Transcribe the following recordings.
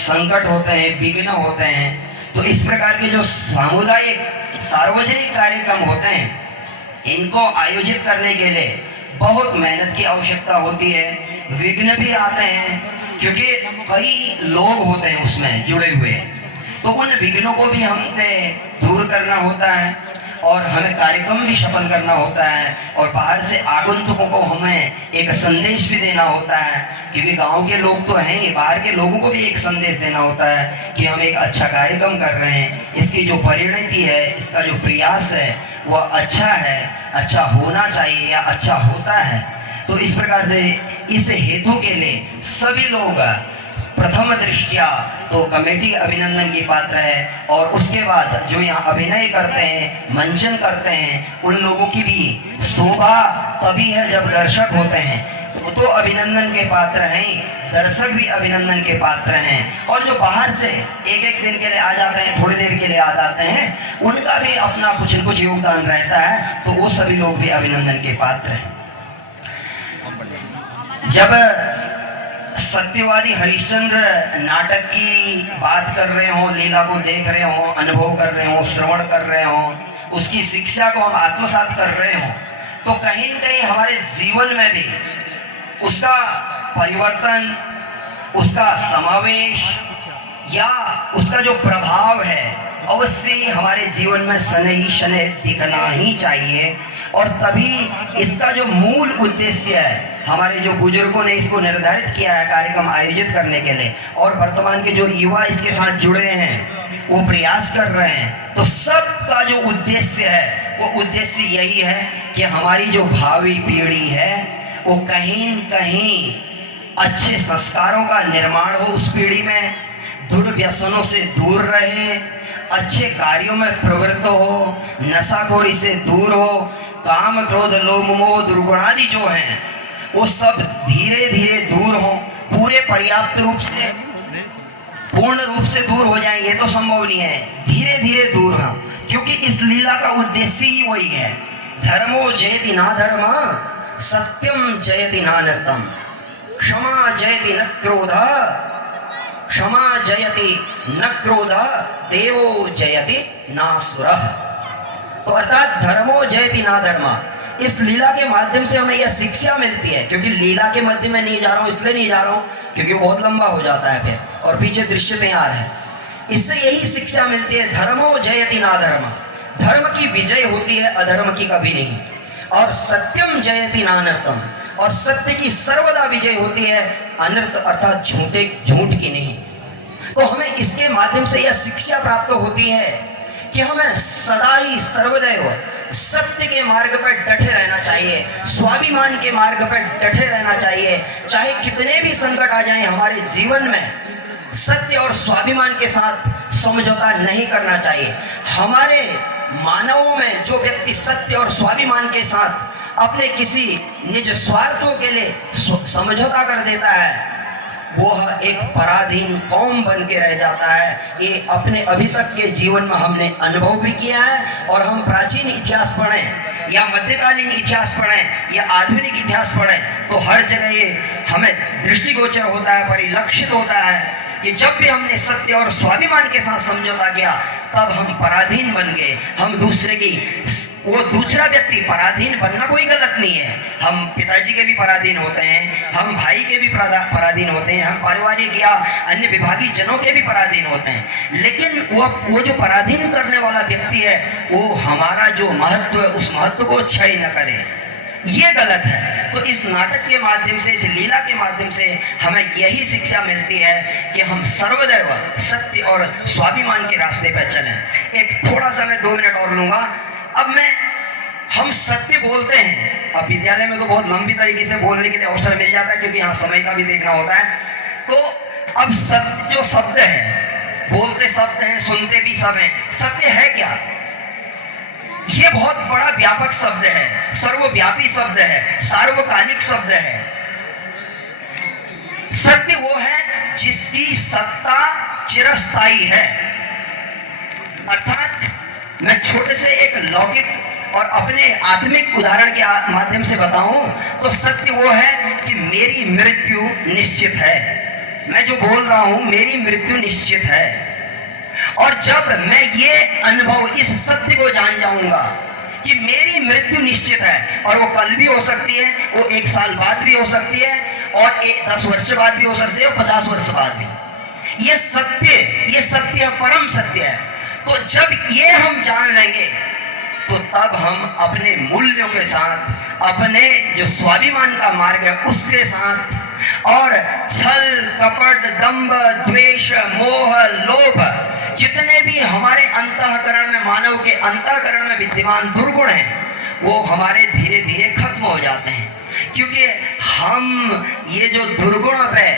संकट होते हैं, विघ्न होते हैं। तो इस प्रकार के जो सामुदायिक सार्वजनिक कार्यक्रम होते हैं, इनको आयोजित करने के लिए बहुत मेहनत की आवश्यकता होती है। विघ्न भी आते हैं क्योंकि कई लोग होते हैं उसमें जुड़े हुए, तो उन विघ्नों को भी हमें दूर करना होता है और हमें कार्यक्रम भी सफल करना होता है। और बाहर से आगंतुकों को हमें एक संदेश भी देना होता है, क्योंकि गांव के लोग तो हैं ही, बाहर के लोगों को भी एक संदेश देना होता है कि हम एक अच्छा कार्यक्रम कर रहे हैं, इसकी जो परिणति है, इसका जो प्रयास है वह अच्छा है, अच्छा होना चाहिए या अच्छा होता है। तो इस प्रकार से इस हेतु के लिए सभी लोग प्रथम दृष्टिया तो कमेटी अभिनंदन की पात्र है, और उसके बाद जो यहाँ अभिनय करते हैं, मंचन करते हैं, उन लोगों की भी शोभा तभी है जब दर्शक होते हैं। वो तो अभिनंदन के पात्र हैं, दर्शक भी अभिनंदन के पात्र हैं। और जो बाहर से एक एक दिन के लिए आ जाते हैं, थोड़ी देर के लिए आ जाते हैं, उनका भी अपना कुछ न कुछ योगदान रहता है, तो वो सभी लोग भी अभिनंदन के पात्र हैं। जब सत्यवादी हरिश्चंद्र नाटक की बात कर रहे हो, लीला को देख रहे हो, अनुभव कर रहे हो, श्रवण कर रहे हो, उसकी शिक्षा को हम आत्मसात कर रहे हो, तो कहीं न कहीं हमारे जीवन में भी उसका परिवर्तन, उसका समावेश या उसका जो प्रभाव है अवश्य ही हमारे जीवन में शनै ही शनै दिखना ही चाहिए। और तभी इसका जो मूल उद्देश्य है, हमारे जो बुजुर्गों ने इसको निर्धारित किया है कार्यक्रम आयोजित करने के लिए, और वर्तमान के जो युवा इसके साथ जुड़े हैं वो प्रयास कर रहे हैं, तो सबका जो उद्देश्य है वो उद्देश्य यही है कि हमारी जो भावी पीढ़ी है वो कहीं न कहीं अच्छे संस्कारों का निर्माण हो, उस पीढ़ी में दुर्व्यसनों से दूर रहे, अच्छे कार्यों में प्रवृत्त हो, नशाखोरी से दूर हो, काम क्रोध लोभ मोह दुर्गुणादि जो हैं वो सब धीरे धीरे दूर हो, पूरे पर्याप्त रूप से पूर्ण रूप से दूर हो जाए ये तो संभव नहीं है, धीरे धीरे दूर हो, क्योंकि इस लीला का उद्देश्य ही वही है। धर्मो जयति ना धर्म, सत्यम जयति ना नृतम, क्षमा जयति न क्रोध, क्षमा जयति न क्रोध, देवो जयति नासुरः। तो अर्थात धर्मो जयति ना धर्म, इस लीला के माध्यम से हमें यह शिक्षा मिलती है, क्योंकि लीला के मध्य में नहीं जा रहा हूँ, इसलिए नहीं जा रहा हूँ क्योंकि वो बहुत लंबा हो जाता है फिर, और पीछे दृश्य तैयार है। इससे यही शिक्षा मिलती है, धर्मो जयति ना धर्म, धर्म की विजय होती है, अधर्म की कभी नहीं। और सत्यम जयति ना अनर्थम, और सत्य की सर्वदा विजय होती है, अनर्थ अर्थात झूठ की नहीं। तो हमें इसके माध्यम से यह शिक्षा प्राप्त होती है कि हमें सदा ही सर्वदैव सत्य के मार्ग पर डटे रहना चाहिए, स्वाभिमान के मार्ग पर डटे रहना चाहिए। चाहे कितने भी संकट आ जाएं हमारे जीवन में, सत्य और स्वाभिमान के साथ समझौता नहीं करना चाहिए। हमारे मानवों में जो व्यक्ति सत्य और स्वाभिमान के साथ अपने किसी निज स्वार्थों के लिए समझौता कर देता है, वह एक पराधीन कौम बन के रह जाता है। ये अपने अभी तक के जीवन में हमने अनुभव भी किया है, और हम प्राचीन इतिहास पढ़ें या मध्यकालीन इतिहास पढ़ें या आधुनिक इतिहास पढ़ें, तो हर जगह ये हमें दृष्टिगोचर होता है, परिलक्षित होता है कि जब भी हमने सत्य और स्वाभिमान के साथ समझौता किया तब हम पराधीन बन गए। हम दूसरे की, वो दूसरा व्यक्ति पराधीन बनना कोई गलत नहीं है, हम पिताजी के भी पराधीन होते हैं, हम भाई के भी पराधीन होते हैं, हम पारिवारिक या अन्य विभागीय जनों के भी पराधीन होते हैं, लेकिन वो जो पराधीन करने वाला व्यक्ति है वो हमारा जो महत्व है उस महत्व को क्षय न करे, ये गलत है। तो इस नाटक के माध्यम से, इस लीला के माध्यम से हमें यही शिक्षा मिलती है कि हम सर्वदैव सत्य और स्वाभिमान के रास्ते पर चलें। एक थोड़ा सा मैं 2 मिनट और लूंगा। अब हम सत्य बोलते हैं, अब विद्यालय में तो बहुत लंबी तरीके से बोलने के लिए अवसर मिल जाता है, क्योंकि यहाँ समय का भी देखना होता है। तो अब सत्य जो शब्द है, बोलते शब्द हैं, सुनते भी सब हैं, सत्य है क्या? ये बहुत बड़ा व्यापक शब्द है, सर्वव्यापी शब्द है, सार्वकालिक शब्द है। सत्य वो है जिसकी सत्ता चिरस्थायी है। अर्थात मैं छोटे से एक लौकिक और अपने आत्मिक उदाहरण के माध्यम से बताऊं तो सत्य वो है कि मेरी मृत्यु निश्चित है, मैं जो बोल रहा हूं मेरी मृत्यु निश्चित है। और जब मैं ये अनुभव, इस सत्य को जान जाऊंगा कि मेरी मृत्यु निश्चित है, और वो कल भी हो सकती है, वो 1 साल बाद भी हो सकती है, और 10 वर्ष बाद भी हो सकती है, 50 वर्ष बाद भी। ये सत्य परम सत्य है। तो जब ये हम जान लेंगे तो तब हम अपने मूल्यों के साथ, अपने जो स्वाभिमान का मार्ग है उसके साथ, और छल कपट दंभ द्वेष मोह लोभ जितने भी हमारे अंतःकरण में, मानव के अंतःकरण में विद्यमान दुर्गुण हैं, वो हमारे धीरे धीरे खत्म हो जाते हैं। क्योंकि हम ये जो दुर्गुण पे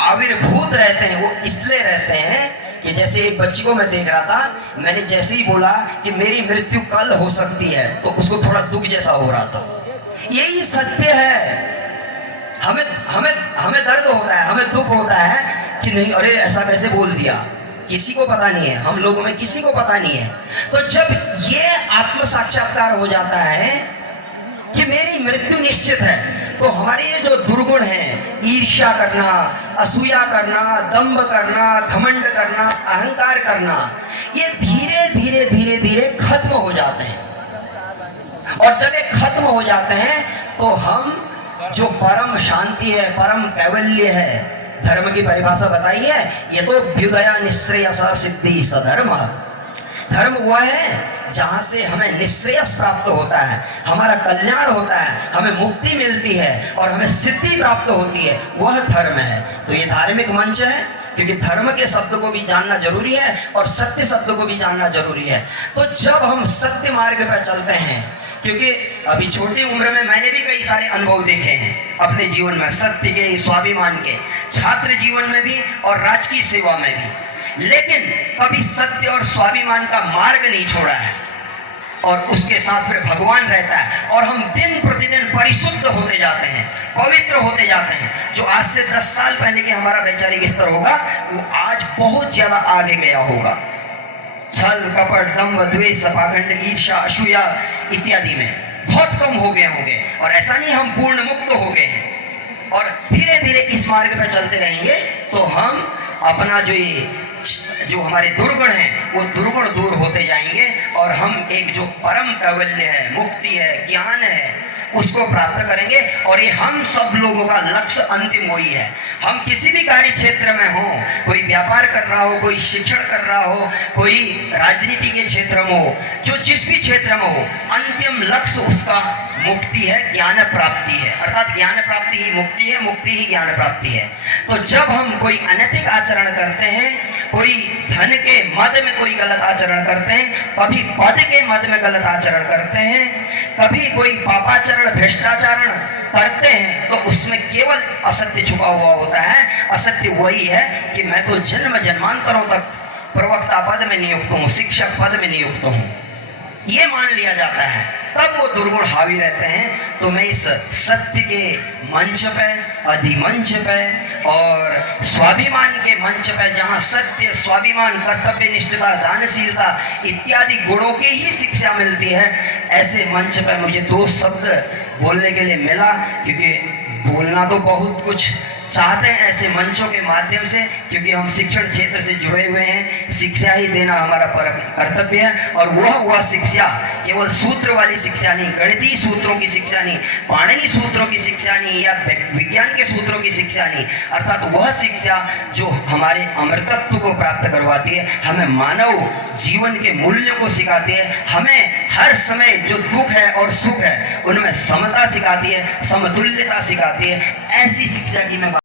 आविर्भूत रहते हैं वो इसलिए रहते हैं कि जैसे एक बच्ची को मैं देख रहा था, मैंने जैसे ही बोला कि मेरी मृत्यु कल हो सकती है तो उसको थोड़ा दुख जैसा हो रहा था। यही सत्य है। हमें दर्द होता है, हमें दुख होता है कि नहीं, अरे ऐसा कैसे बोल दिया, किसी को पता नहीं है, हम लोगों में किसी को पता नहीं है। तो जब ये आत्म साक्षात्कार हो जाता है कि मेरी मृत्यु निश्चित है, तो हमारे ये जो दुर्गुण हैं, ईर्ष्या करना, असूया करना, दंभ करना, घमंड करना, अहंकार करना, ये धीरे धीरे धीरे धीरे खत्म हो जाते हैं। और जब ये खत्म हो जाते हैं तो हम जो परम शांति है, परम कैवल्य है, धर्म की परिभाषा बताई है, ये तो अभ्युदया निश्रेयसा सिद्धि सधर्म। धर्म वह है जहां से हमें निश्रेयस प्राप्त होता है, हमारा कल्याण होता है, हमें मुक्ति मिलती है और हमें सिद्धि प्राप्त होती है, वह धर्म है। तो ये धार्मिक मंच है, क्योंकि धर्म के शब्द को भी जानना जरूरी है और सत्य शब्द को भी जानना जरूरी है। तो जब हम सत्य मार्ग पर चलते हैं, क्योंकि अभी छोटी उम्र में मैंने भी कई सारे अनुभव देखे हैं अपने जीवन में, सत्य के, स्वाभिमान के, छात्र जीवन में भी और राजकीय सेवा में भी, लेकिन कभी सत्य और स्वाभिमान का मार्ग नहीं छोड़ा है। और उसके साथ फिर भगवान रहता है और हम दिन प्रतिदिन परिशुद्ध होते जाते हैं, पवित्र होते जाते हैं। जो आज से 10 साल पहले के हमारा वैचारिक स्तर होगा, वो आज बहुत ज्यादा आगे गया होगा। छल कपट दंभ द्वेष पाखंड ईर्ष्या असूया इत्यादि में बहुत कम हो गए होंगे। और ऐसा नहीं हम पूर्ण मुक्त हो गए हैं। और धीरे धीरे इस मार्ग पर चलते रहेंगे तो हम अपना जो हमारे दुर्गुण हैं वो दुर्गुण दूर होते जाएंगे और हम एक जो परम कैवल्य है, मुक्ति है, ज्ञान है, उसको प्राप्त करेंगे। और ये हम सब लोगों का लक्ष्य अंतिम वही है। हम किसी भी कार्य क्षेत्र में हो, कोई व्यापार कर रहा हो, कोई शिक्षण कर रहा हो, कोई राजनीति के क्षेत्र में हो, जो जिस भी क्षेत्र में हो, अंतिम लक्ष्य उसका मुक्ति है, ज्ञान प्राप्ति है। अर्थात ज्ञान प्राप्ति ही मुक्ति है, मुक्ति ही ज्ञान प्राप्ति है। तो जब हम कोई अनैतिक आचरण करते हैं, कोई धन के मद में कोई गलत आचरण करते हैं, कभी पद के मद में गलत आचरण करते हैं, कभी कोई पापाचरण भ्रष्टाचारण करते हैं, तो उसमें केवल असत्य छुपा हुआ होता है। असत्य वही है कि मैं तो जन्म जन्मांतरों तक प्रवक्ता पद में नियुक्त हूँ, शिक्षक पद में नियुक्त हूँ, ये मान लिया जाता है। तब वो दुर्गुण हावी रहते हैं। तो मैं इस सत्य के मंच पे, अधिमंच पे और स्वाभिमान के मंच पे, जहाँ सत्य, स्वाभिमान, कर्तव्य निष्ठता, दानशीलता इत्यादि गुणों की ही शिक्षा मिलती है, ऐसे मंच पे मुझे 2 शब्द बोलने के लिए मिला। क्योंकि बोलना तो बहुत कुछ चाहते हैं ऐसे मंचों के माध्यम से, क्योंकि हम शिक्षण क्षेत्र से जुड़े हुए हैं। शिक्षा ही देना हमारा कर्तव्य है। और वह शिक्षा केवल सूत्र वाली शिक्षा नहीं, गणितीय सूत्रों की शिक्षा नहीं, पाणिनि सूत्रों की शिक्षा नहीं, या विज्ञान के सूत्रों की शिक्षा नहीं, अर्थात वह शिक्षा जो हमारे अमृतत्व को प्राप्त करवाती है, हमें मानव जीवन के मूल्यों को सिखाती है, हमें हर समय जो दुख है और सुख है उनमें समता सिखाती है, समतुल्यता सिखाती है। ऐसी शिक्षा की मैं